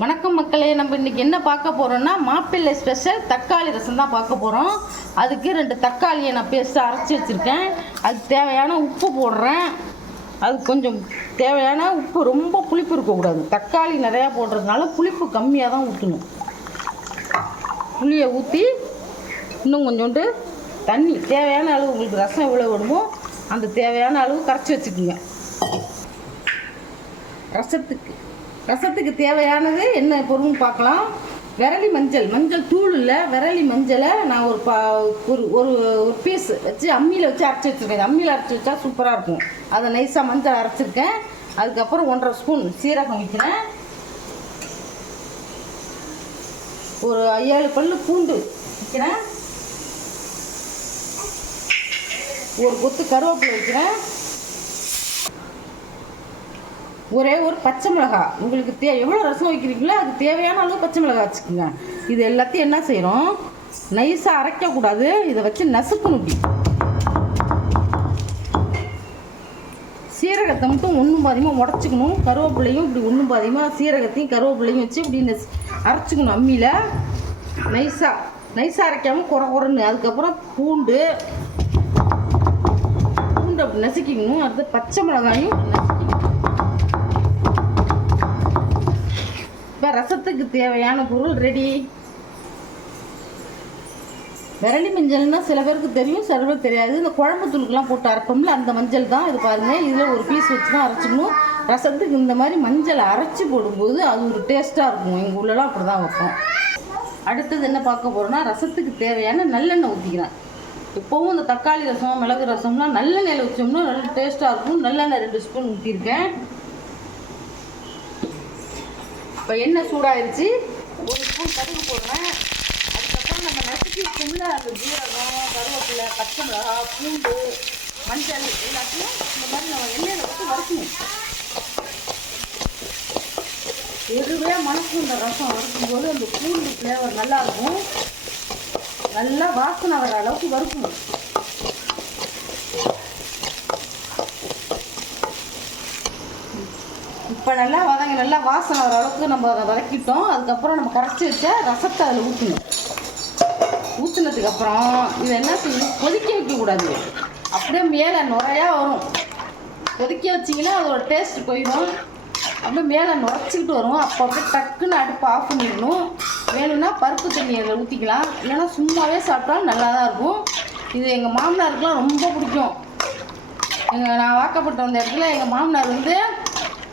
வணக்கம் மக்களே, நம்ம இன்றைக்கி என்ன பார்க்க போகிறோன்னா மாப்பிள்ளை ஸ்பெஷல் தக்காளி ரசம் தான் பார்க்க போகிறோம். அதுக்கு 2 தக்காளியை நான் பேஸ்ட்டாக அரைச்சி வச்சுருக்கேன். அதுக்கு தேவையான உப்பு போடுறேன். அது கொஞ்சம் தேவையான உப்பு, ரொம்ப புளிப்பு இருக்கக்கூடாது. தக்காளி நிறையா போடுறதுனால புளிப்பு கம்மியாக தான் ஊற்றணும். புளியை ஊற்றி இன்னும் கொஞ்சோண்டு தண்ணி தேவையான அளவு, உங்களுக்கு ரசம் எவ்வளோ வேணுமோ அந்த தேவையான அளவு கரைச்சி வச்சுக்கோங்க. ரசத்துக்கு தேவையானது என்ன பொருள்னு பார்க்கலாம். விரலி மஞ்சள் தூள் இல்லை, விரலி மஞ்சளை நான் ஒரு பீஸ் வச்சு அம்மியில் வச்சு அரைச்சி வச்சுருக்கேன். அம்மியில் அரைச்சி வச்சா சூப்பராக இருக்கும். அதை நைஸாக மஞ்சள் அரைச்சிருக்கேன். அதுக்கப்புறம் 1.5 ஸ்பூன் சீரகம் வைக்கிறேன். ஒரு 7 பல்லு பூண்டு வைக்கிறேன். ஒரு கொத்து கருவேப்பிலை வைக்கிறேன். ஒரே ஒரு பச்சை மிளகாய், உங்களுக்கு எவ்வளோ ரசம் வைக்கிறீங்களோ அதுக்கு தேவையான அளவு பச்சை மிளகாய் வச்சுக்கோங்க. இது எல்லாத்தையும் என்ன செய்கிறோம், நைஸாக அரைக்கக்கூடாது, இதை வச்சு நசுக்கணும். சீரகத்தை மட்டும் ஒன்றும் பாதியமாக உடச்சிக்கணும். கருவேப்பிலையும் இப்படி ஒன்றும் பாதியமாக சீரகத்தையும் கருவேப்பிலையும் வச்சு இப்படி அரைச்சிக்கணும் அம்மியில். நைஸாக அரைக்காமல் குறன்னு. அதுக்கப்புறம் பூண்டு அப்படி நசுக்கிக்கணும். அடுத்து பச்சை மிளகாயும் இப்போ ரசத்துக்கு தேவையான பொருள் ரெடி. விரலி மஞ்சள்னா சில பேருக்கு தெரியும், சில பேருக்கு தெரியாது. இந்த குழம்பு தூளுக்கெல்லாம் போட்டு அரைப்போம்ல, அந்த மஞ்சள் தான் இது. பாருங்கள், இதில் ஒரு பீஸ் வச்சு தான் அரைச்சிக்கணும். ரசத்துக்கு இந்த மாதிரி மஞ்சளை அரைச்சி போடும்போது அது ஒரு டேஸ்ட்டாக இருக்கும். எங்கள் ஊர்லலாம் அப்படி தான் வைப்போம். அடுத்தது என்ன பார்க்க போகிறோன்னா, ரசத்துக்கு தேவையான நல்லெண்ணெய் ஊற்றிக்கிறேன். இப்போவும் இந்த தக்காளி ரசம், மிளகு ரசம்லாம் நல்லெண்ணெயில் வச்சோம்னா நல்ல டேஸ்ட்டாக இருக்கும். நல்லெண்ணெய் 2 ஸ்பூன் ஊற்றிருக்கேன். இப்போ எண்ணெய் சூடாயிருச்சு. 1 ஸ்பூன் கடுகு போடுறேன். அதுக்கப்புறம் நம்ம நசுக்கி வச்சோம்ல அந்த ஜீரகம், கருவேப்பிலை, பச்சை மிளகாய், பூண்டு, மஞ்சள் எல்லாத்தையும் இந்த மாதிரி நம்ம எண்ணெயில் வச்சு வறுக்கணும். எதுவே மனசு இந்த ரசம் வறுக்கும்போது அந்த பூண்டு ஃப்ளேவர் நல்லாயிருக்கும். நல்லா வாசனை வர அளவுக்கு வறுக்கணும். இப்போ நல்லா வாசனை வர அளவுக்கு நம்ம அதை வதக்கிட்டோம். அதுக்கப்புறம் நம்ம கரைச்சி வச்ச ரசத்தை அதில் ஊற்றணும். ஊற்றினதுக்கப்புறம் இதை என்ன செய்யணும், கொதிக்க வைக்கக்கூடாது. அப்படியே மேலே நுரையா வரும். கொதிக்க வச்சிங்கன்னா அதோட டேஸ்ட் போயிடும். அப்படியே மேலே நுரைச்சிக்கிட்டு வரும். அப்போ அப்படியே டக்குன்னு அடுப்பு ஆஃப் பண்ணிடணும். வேணும்னா பருப்பு தண்ணி அதில் ஊற்றிக்கலாம், இல்லைன்னா சும்மாவே சாப்பிட்டாலும் நல்லா தான் இருக்கும். இது எங்கள் மாமனாருக்குலாம் ரொம்ப பிடிக்கும். நான் வாக்கப்பட்டு வந்த இடத்துல எங்கள் மாமனார்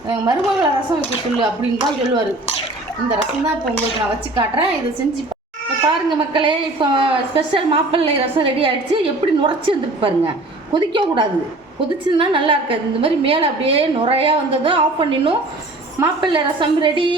எங்கள் மருமகளை ரசம் வைக்க சொல்லு அப்படின்னு தான் சொல்லுவார். இந்த ரசம் தான் இப்போ உங்களுக்கு நான் வச்சு காட்டுறேன். இதை செஞ்சு பாருங்கள் மக்களே. இப்போ ஸ்பெஷல் மாப்பிள்ளை ரசம் ரெடி ஆகிடுச்சு. எப்படி நுரைச்சி வந்துட்டு பாருங்கள். கொதிக்கக்கூடாது, கொதிச்சுன்னா நல்லா இருக்காது. இந்த மாதிரி மேலே அப்படியே நுரையா வந்ததும் ஆஃப் பண்ணிடணும். மாப்பிள்ளை ரசம் ரெடி.